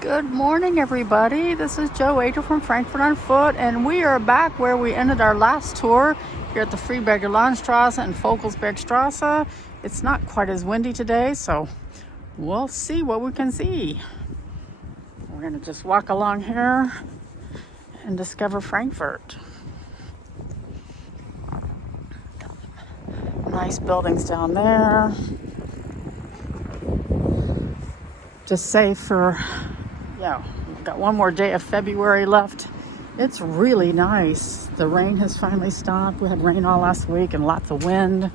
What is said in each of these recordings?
Good morning, everybody. This is Joe Adel from Frankfurt on Foot, and we are back where we ended our last tour here at the Friedberger Landstrasse and Strasse. It's not quite as windy today, so we'll see what we can see. We're going to just walk along here and discover Frankfurt. Nice buildings down there. Just safe for, we've got one more day of February left. It's really nice. The rain has finally stopped. We had rain all last week and lots of wind,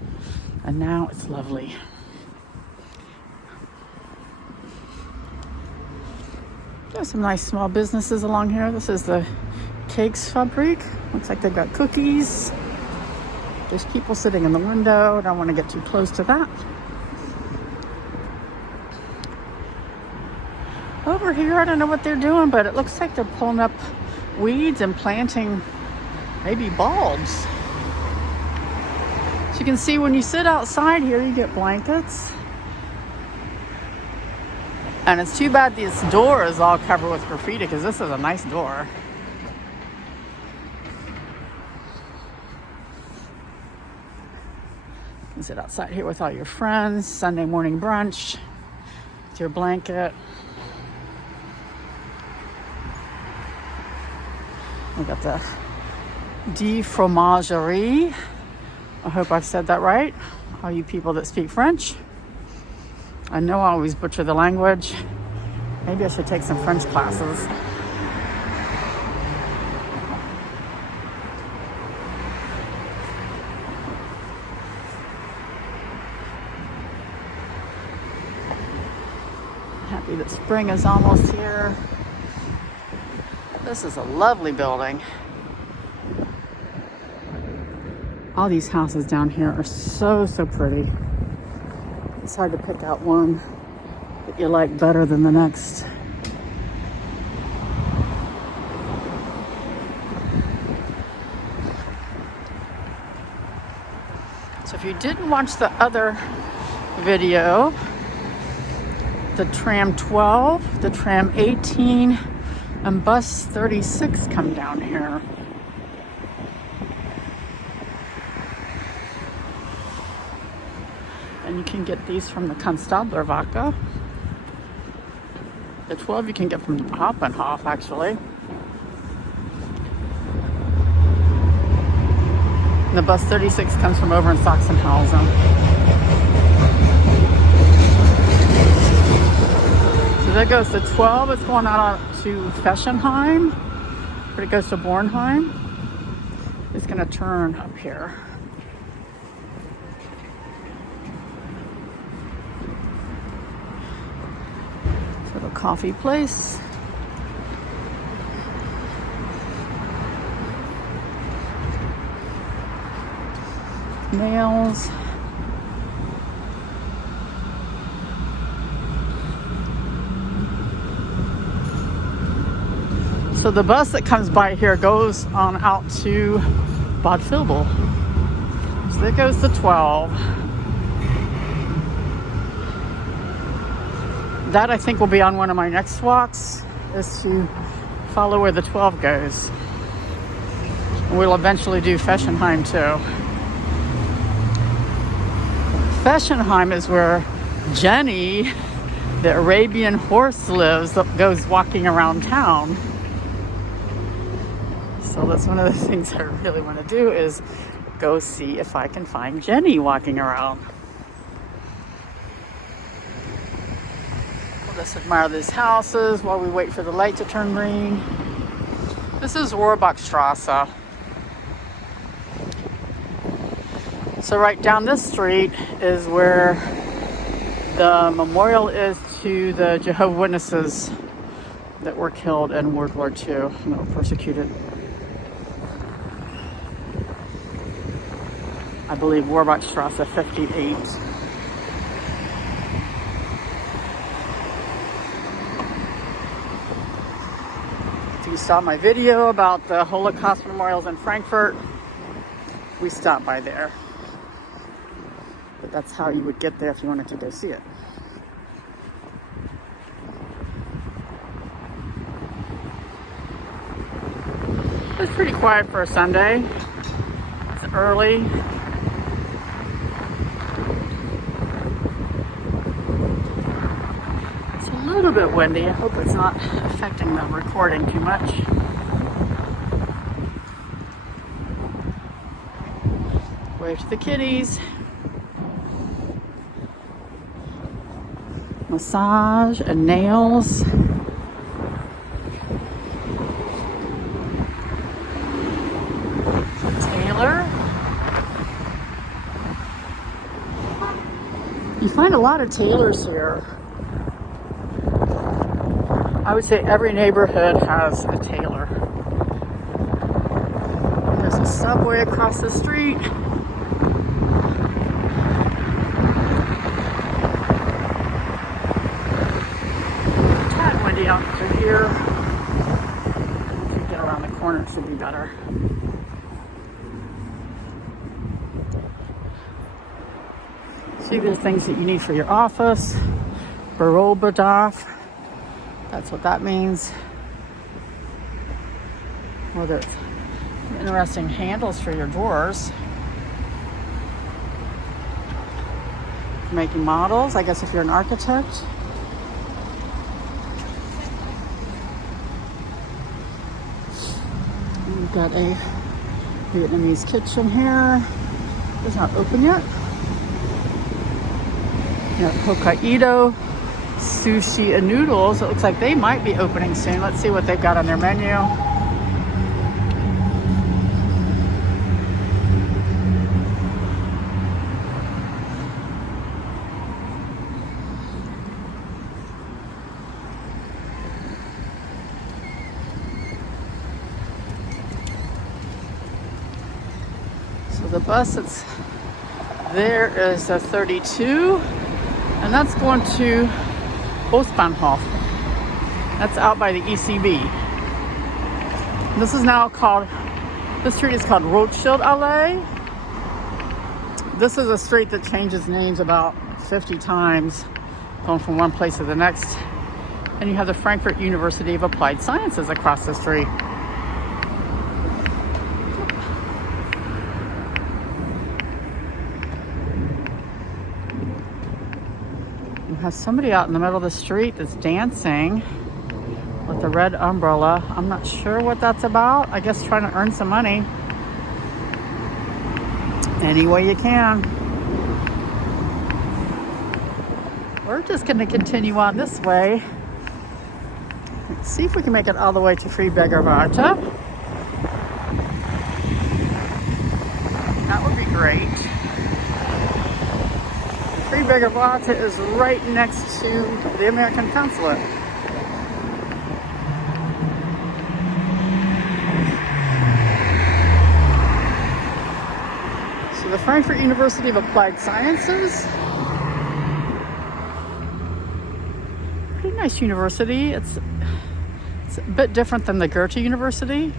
and now it's lovely. There's some nice small businesses along here. This is the Keksfabrik. Looks like they've got cookies. There's people sitting in the window. Don't want to get too close to that. Over here, I don't know what they're doing, but it looks like they're pulling up weeds and planting maybe bulbs. So you can see when you sit outside here, you get blankets. And it's too bad this door is all covered with graffiti, because this is a nice door. You can sit outside here with all your friends, Sunday morning brunch, with your blanket. We got the Die Fromagerie. I hope I've said that right. All you people that speak French. I know I always butcher the language. Maybe I should take some French classes. Happy that spring is almost here. This is a lovely building. All these houses down here are so pretty. It's hard to pick out one that you like better than the next. So if you didn't watch the other video, the Tram 12, the Tram 18, and bus 36 come down here. And you can get these from the Untitled Chapter. The 12 you can get from Hauptfriedhof, actually. And the bus 36 comes from over in Sachsenhausen. So there goes the 12. It's going out to Fessenheim, but it goes to Bornheim. It's going to turn up here. Little coffee place. Nails. So the bus that comes by here goes on out to Bad Vilbel. So there goes the 12. That I think will be on one of my next walks, is to follow where the 12 goes. And we'll eventually do Fessenheim too. Fessenheim is where Jenny, the Arabian horse, lives that goes walking around town. So that's one of the things I really want to do, is go see if I can find Jenny walking around. We'll just admire these houses while we wait for the light to turn green. This is Strasse. So right down this street is where the memorial is to the Jehovah's Witnesses that were killed in World War II and that were persecuted. I believe Strasse 58. If you saw my video about the Holocaust memorials in Frankfurt, we stopped by there. But that's how you would get there if you wanted to go see it. It's pretty quiet for a Sunday. It's early. It's a little bit windy. I hope it's not affecting the recording too much. Wave to the kitties. Massage and nails. Tailor. You find a lot of tailors here. I would say every neighborhood has a tailor. There's a subway across the street. Out through here. If you get around the corner, it should be better. See, there's things that you need for your office. Bürobedarf. That's what that means. Whether it's interesting handles for your drawers. Making models, I guess if you're an architect. We've got a Vietnamese kitchen here. It's not open yet. You know, Hokkaido sushi and noodles. It looks like they might be opening soon. Let's see what they've got on their menu. The bus that's there is a 32, and that's going to Ostbahnhof. That's out by the ECB. This is now called, this street is called Rothschild Allee. This is a street that changes names about 50 times, going from one place to the next. And you have the Frankfurt University of Applied Sciences across the street. Have somebody out in the middle of the street that's dancing with a red umbrella. I'm not sure what that's about. I guess trying to earn some money any way you can. We're just going to continue on this way. Let's see if we can make it all the way to Friedberger Warte. That would be great. Friedberger Warte is right next to the American consulate. So the Frankfurt University of Applied Sciences. Pretty nice university. It's a bit different than the Goethe University.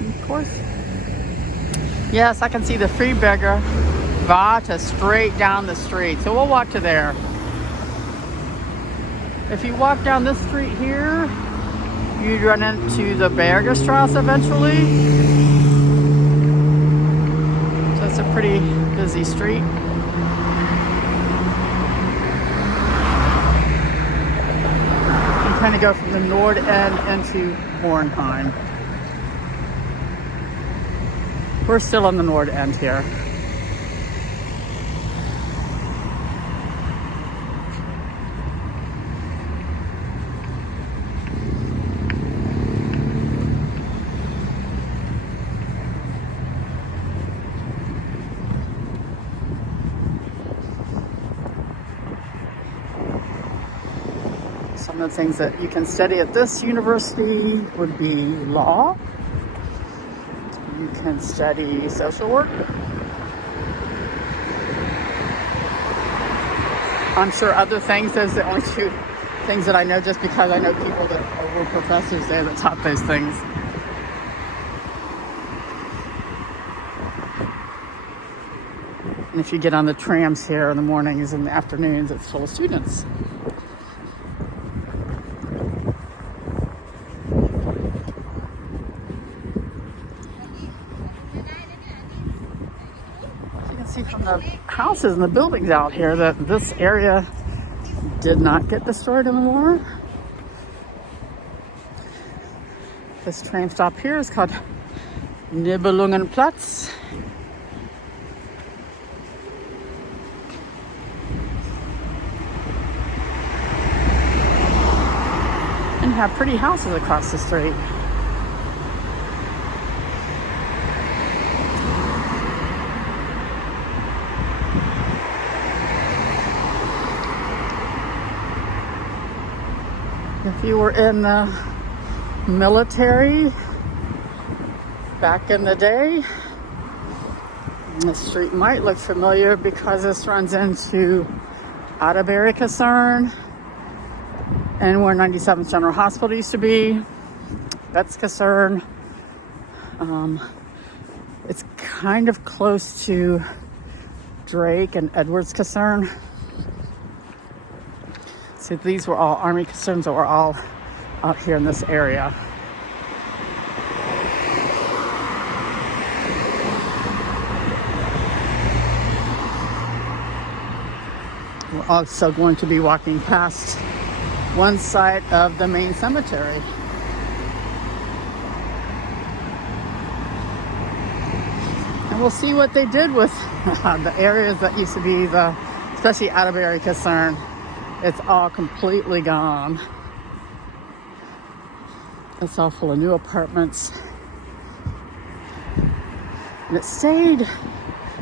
Of course. Yes, I can see the Friedberger Warte straight down the street. So we'll walk to there. If you walk down this street here, you'd run into the Bergerstrasse eventually. So it's a pretty busy street. You kind of go from the Nordend into Bornheim. We're still on the Nordend here. Some of the things that you can study at this university would be law. You can study social work. I'm sure other things. Those are the only two things that I know, just because I know people that were professors there that taught those things. And if you get on the trams here in the mornings and the afternoons, it's full of students. see from the houses and the buildings out here that this area did not get destroyed anymore. This train stop here is called Nibelungenplatz. And have pretty houses across the street. If you were in the military back in the day, the street might look familiar because this runs into Atterberry Kaserne and where 97th General Hospital used to be. That's Kaserne. It's kind of close to Drake and Edwards Kaserne. So these were all army casernes that were all out here in this area. We're also going to be walking past one side of the main cemetery. And we'll see what they did with the areas that used to be especially Atterberry Kaserne. It's all completely gone. It's all full of new apartments. And it stayed,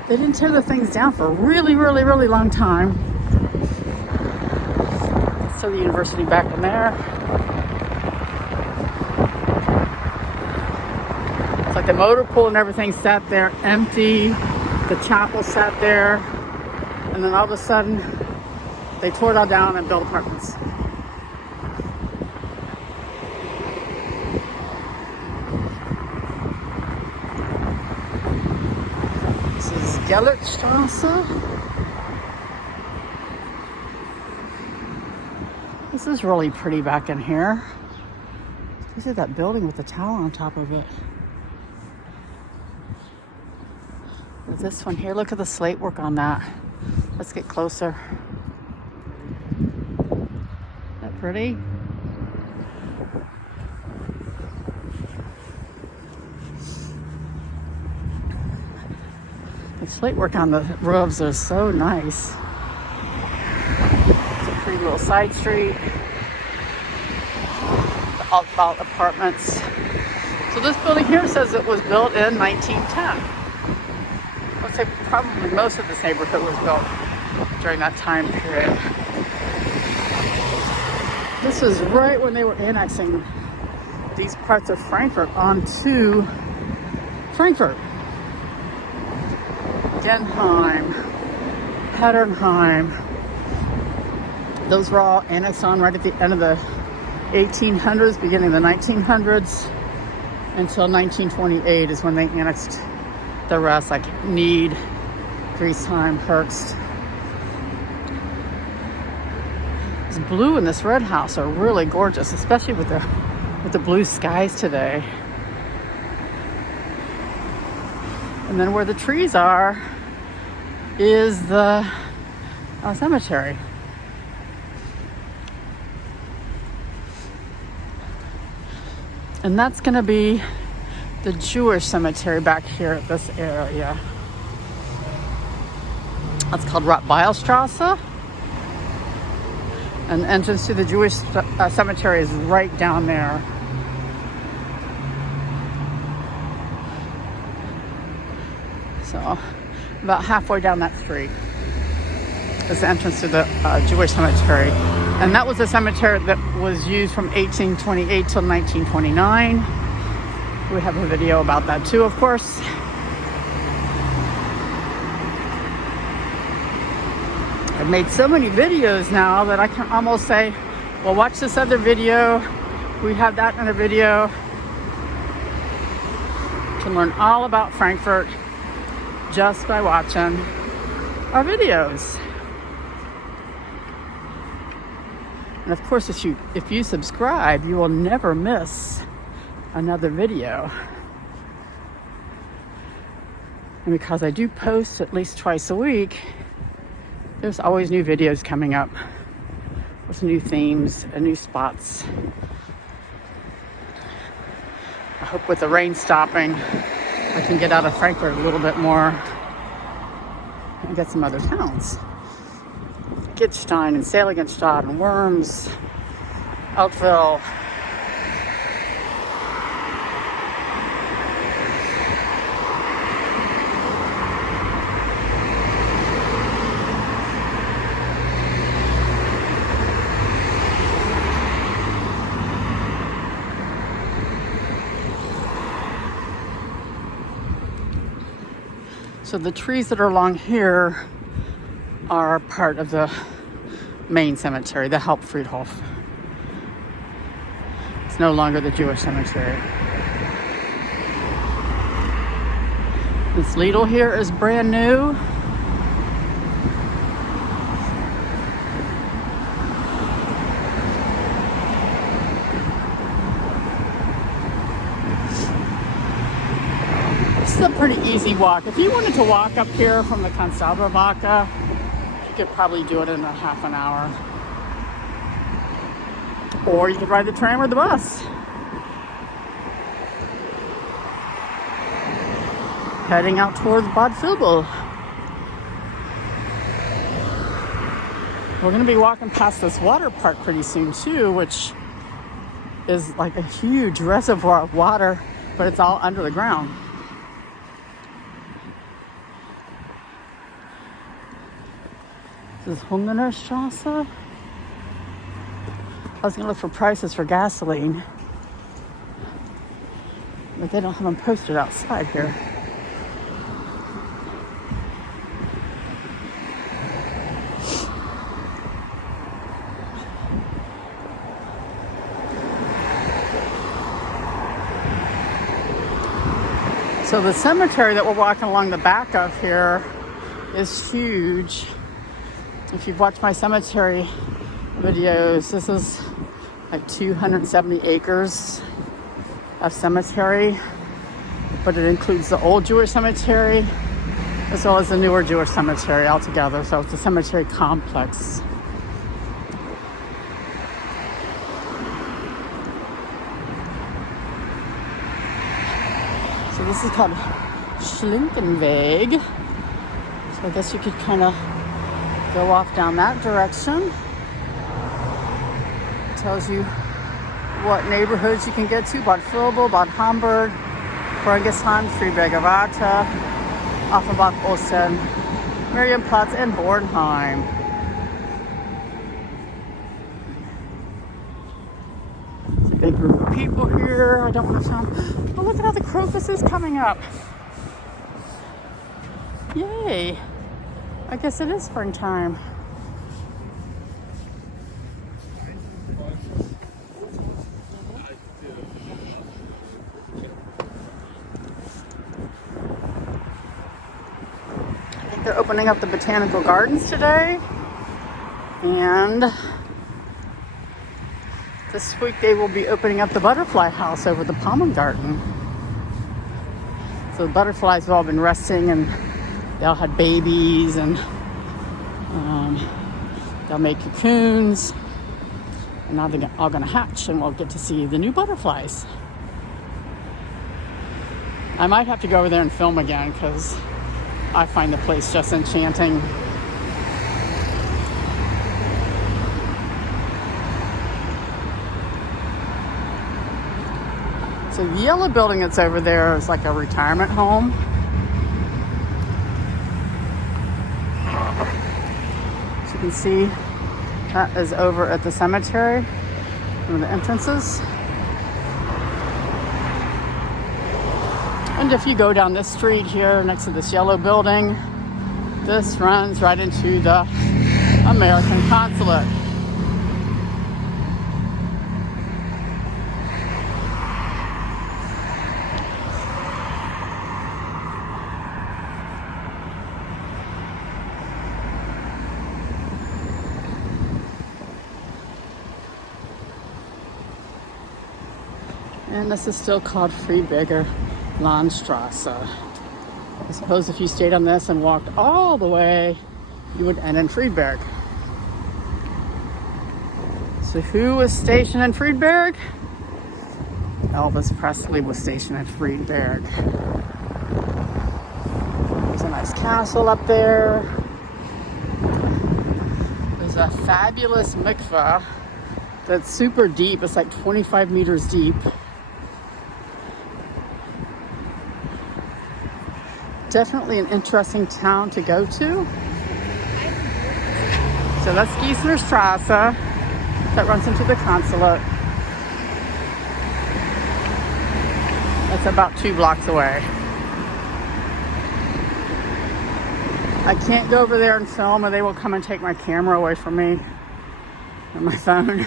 they didn't tear the things down for a really, really, really long time. So the university back in there. It's like the motor pool and everything sat there empty. The chapel sat there. And then all of a sudden, they tore it all down and built apartments. This is Landstrasse. This is really pretty back in here. Look at that building with the tower on top of it. There's this one here. Look at the slate work on that. Let's get closer. Pretty. The slate work on the roofs is so nice. It's a pretty little side street. The alt apartments. So this building here says it was built in 1910. I'd say probably most of this neighborhood was built during that time period. This was right when they were annexing these parts of Frankfurt onto Frankfurt. Genheim, Hetternheim. Those were all annexed on right at the end of the 1800s, beginning of the 1900s, until 1928 is when they annexed the rest, like Need, Griesheim, Höchst. Blue and this red house are really gorgeous, especially with the blue skies today. And then where the trees are is the cemetery. And that's going to be the Jewish cemetery back here at this area. That's called Landstrasse. And the entrance to the Jewish cemetery is right down there. So, about halfway down that street is the entrance to the Jewish cemetery. And that was a cemetery that was used from 1828 till 1929. We have a video about that too, of course. I've made so many videos now that I can almost say, well, watch this other video. We have that in a video. You can learn all about Frankfurt just by watching our videos. And of course, if you subscribe, you will never miss another video. And because I do post at least twice a week, there's always new videos coming up with new themes and new spots. I hope with the rain stopping, I can get out of Frankfurt a little bit more and get some other towns. Gittstein and Seligenstadt and Worms, Eltville. So the trees that are along here are part of the main cemetery, the Hauptfriedhof. It's no longer the Jewish cemetery. This Lidl here is brand new. This is a pretty easy walk. If you wanted to walk up here from the Constable Warte, you could probably do it in a half an hour. Or you could ride the tram or the bus. Heading out towards Bad Vilbel. We're going to be walking past this water park pretty soon too, which is like a huge reservoir of water, but it's all under the ground. This is Strasse. I was going to look for prices for gasoline, but they don't have them posted outside here. So the cemetery that we're walking along the back of here is huge. If you've watched my cemetery videos, this is like 270 acres of cemetery, but it includes the old Jewish cemetery as well as the newer Jewish cemetery altogether. So it's a cemetery complex. So this is called Schlinkenweg. So I guess you could kind of go off down that direction. Tells you what neighborhoods you can get to. Bad Vilbel, Bad Homburg, Frangesheim, Friedberger Warte, Offenbach, Osten, Marienplatz, and Bornheim. It's a big group of people here. I don't want to sound... Oh, look at all the crocuses coming up. Yay. I guess it is springtime. I think they're opening up the botanical gardens today. And this week they will be opening up the butterfly house over the Palmen Garden. So the butterflies have all been resting and they all had babies, and they'll make cocoons, and now they're all gonna hatch, and we'll get to see the new butterflies. I might have to go over there and film again because I find the place just enchanting. So the yellow building that's over there is like a retirement home. You can see that is over at the cemetery, one of the entrances. And if you go down this street here next to this yellow building, this runs right into the American consulate. And this is still called Friedberger Landstrasse. I suppose if you stayed on this and walked all the way, you would end in Friedberg. So who was stationed in Friedberg? Elvis Presley was stationed at Friedberg. There's a nice castle up there. There's a fabulous mikveh that's super deep. It's like 25 meters deep. Definitely an interesting town to go to. So that's Gießener Strasse that runs into the consulate. It's about 2 blocks away. I can't go over there and film, or they will come and take my camera away from me and my phone.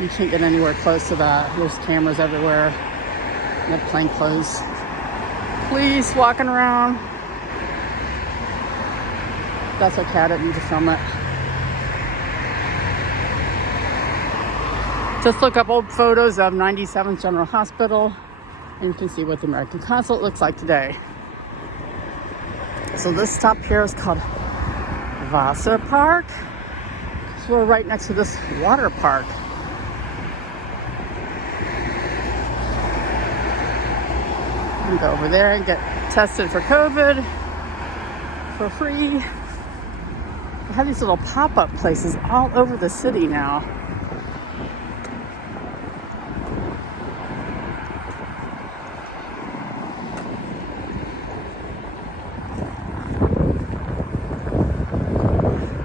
You can't get anywhere close to that. There's cameras everywhere. And the plainclothes police walking around. That's okay, I didn't need to film it. Just look up old photos of 97th General Hospital, and you can see what the American consulate looks like today. So this stop here is called Vassar Park. So we're right next to this water park. You can go over there and get tested for COVID for free. They have these little pop-up places all over the city now.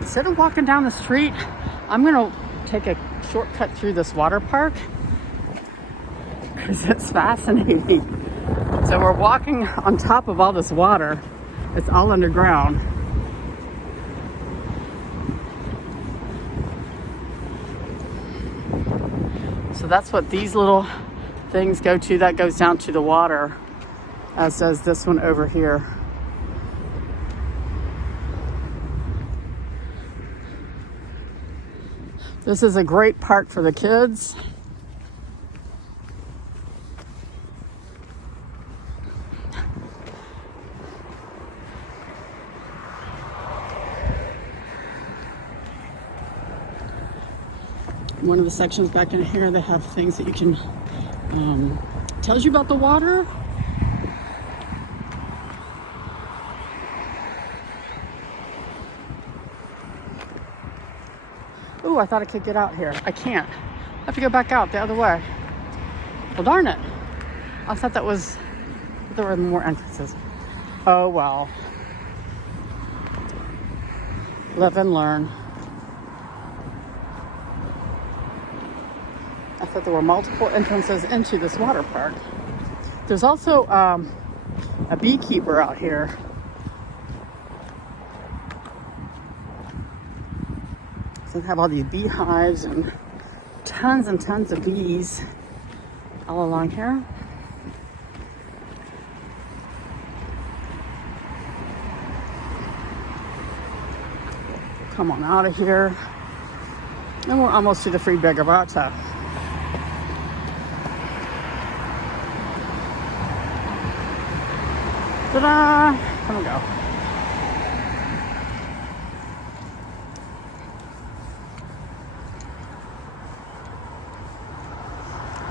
Instead of walking down the street, I'm gonna take a shortcut through this water park because it's fascinating. So we're walking on top of all this water. It's all underground. So that's what these little things go to. That goes down to the water, as does this one over here. This is a great park for the kids. One of the sections back in here, they have things that you can, tells you about the water. Ooh, I thought I could get out here. I can't. I have to go back out the other way. Well, darn it. I thought that was, there were more entrances. Oh, well. Live and learn. I thought there were multiple entrances into this water park. There's also a beekeeper out here. So they have all these beehives and tons of bees all along here. Come on out of here. And we're almost to the Friedberger Warte. Ta-da! Here we go.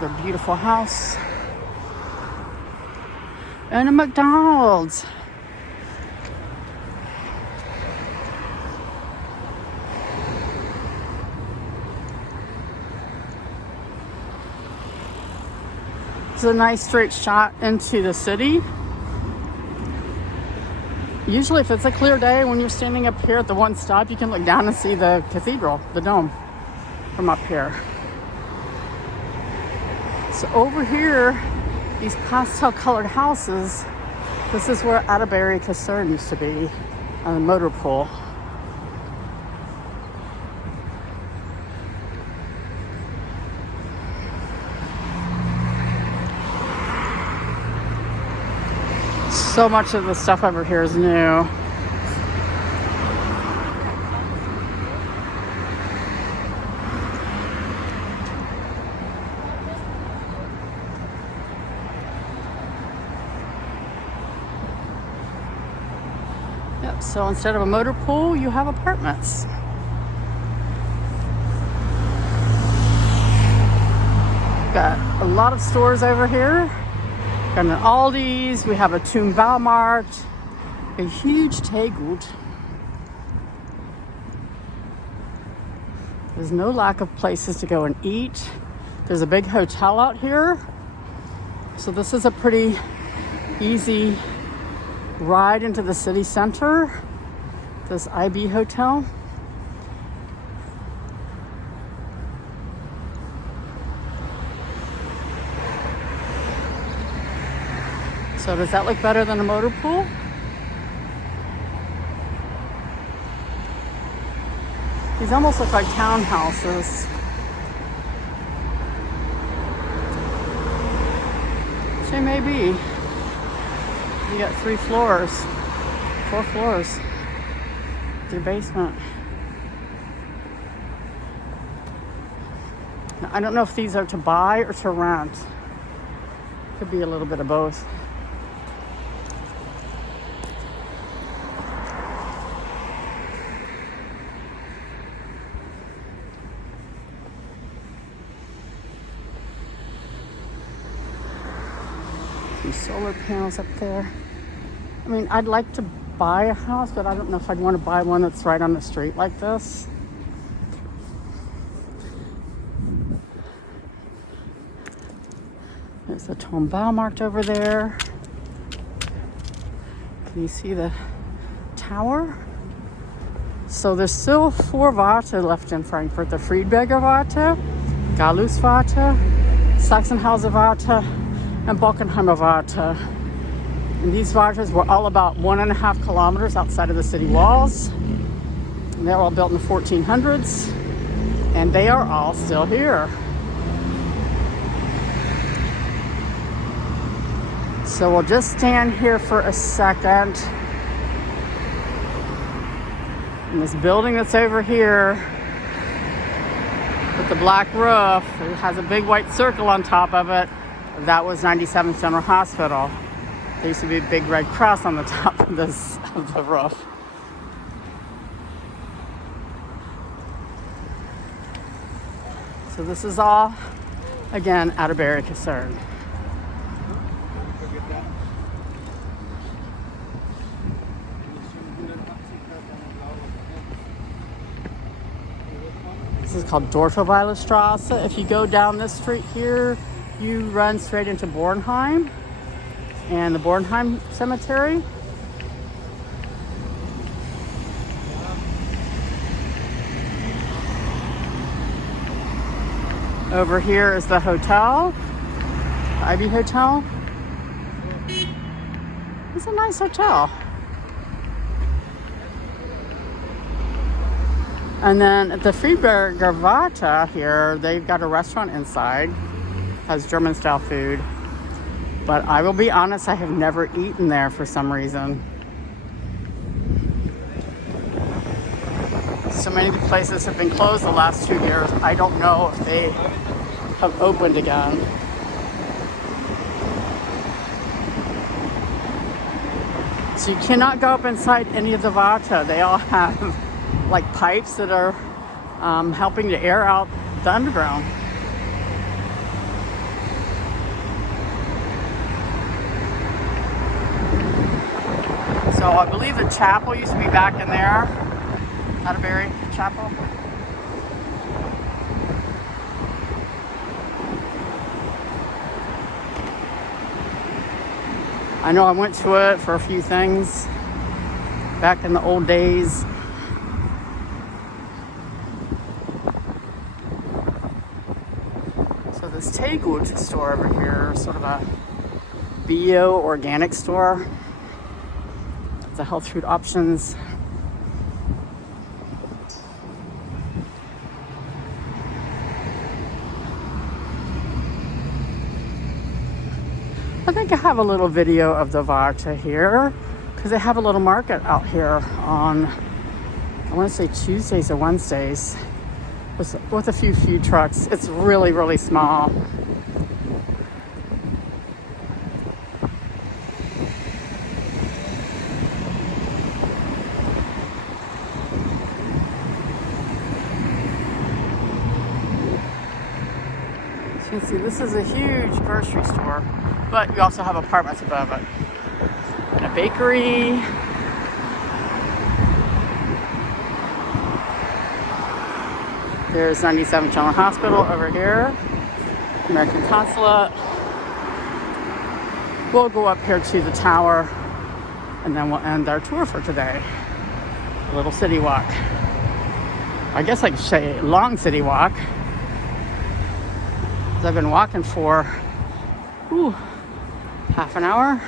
Their beautiful house. And a McDonald's. It's a nice straight shot into the city. Usually if it's a clear day, when you're standing up here at the one stop, you can look down and see the cathedral, the dome, from up here. So over here, these pastel colored houses, this is where Atterberry Kaserne used to be, on the motor pool. So much of the stuff over here is new. So instead of a motor pool, you have apartments. Got a lot of stores over here. Got an Aldi's, we have a Tram Baumarkt, a huge Teegut. There's no lack of places to go and eat. There's a big hotel out here. So this is a pretty easy ride into the city center, this IB hotel. So does that look better than a motor pool? These almost look like townhouses. They may be. You got 3 floors, 4 floors. Your basement. Now, I don't know if these are to buy or to rent. Could be a little bit of both. Some solar panels up there. I mean, I'd like to buy a house, but I don't know if I'd want to buy one that's right on the street like this. There's the Tram Baumarkt over there. Can you see the tower? So there's still 4 Warte left in Frankfurt. The Friedberger Warte, Gallus Warte, Sachsenhauser Warte, and Bockenheimer Warte. And these Wartes were all about 1.5 kilometers outside of the city walls. And they're all built in the 1400s. And they are all still here. So we'll just stand here for a second. And this building that's over here with the black roof, it has a big white circle on top of it. That was 97th General Hospital. There used to be a big red cross on the top of the roof. So this is all, again, Atterberry Kaserne. This is called Friedberger Landstrasse. If you go down this street here, you run straight into Bornheim and the Bornheim Cemetery. Over here is the hotel, the IB Hotel. It's a nice hotel. And then at the Friedberger Warte here, they've got a restaurant inside, has German style food. But I will be honest, I have never eaten there for some reason. So many of the places have been closed the last 2 years. I don't know if they have opened again. So you cannot go up inside any of the Warte. They all have like pipes that are helping to air out the underground. So I believe the chapel used to be back in there, Atterberry Chapel. I know I went to it for a few things back in the old days. So this Teegut store over here, sort of a bio organic store. The health food options. I think I have a little video of the Warte here because they have a little market out here on, I want to say Tuesdays or Wednesdays with a few food trucks. It's really, really small. You can see this is a huge grocery store, but you also have apartments above it. And a bakery. There's 97 Children's Hospital over here. American Consulate. We'll go up here to the tower and then we'll end our tour for today. A little city walk. I guess I could say long city walk. Because I've been walking for half an hour.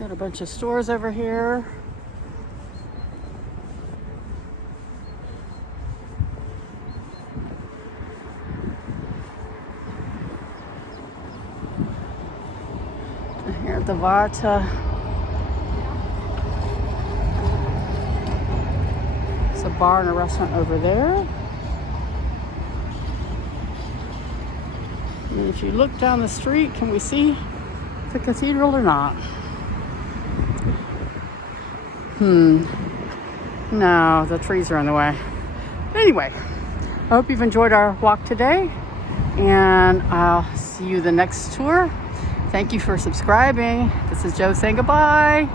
Got a bunch of stores over here. Here at the Warte. There's a bar and a restaurant over there. And if you look down the street, can we see the cathedral or not? No, the trees are in the way. Anyway, I hope you've enjoyed our walk today, and I'll see you the next tour. Thank you for subscribing. This is Jo saying goodbye.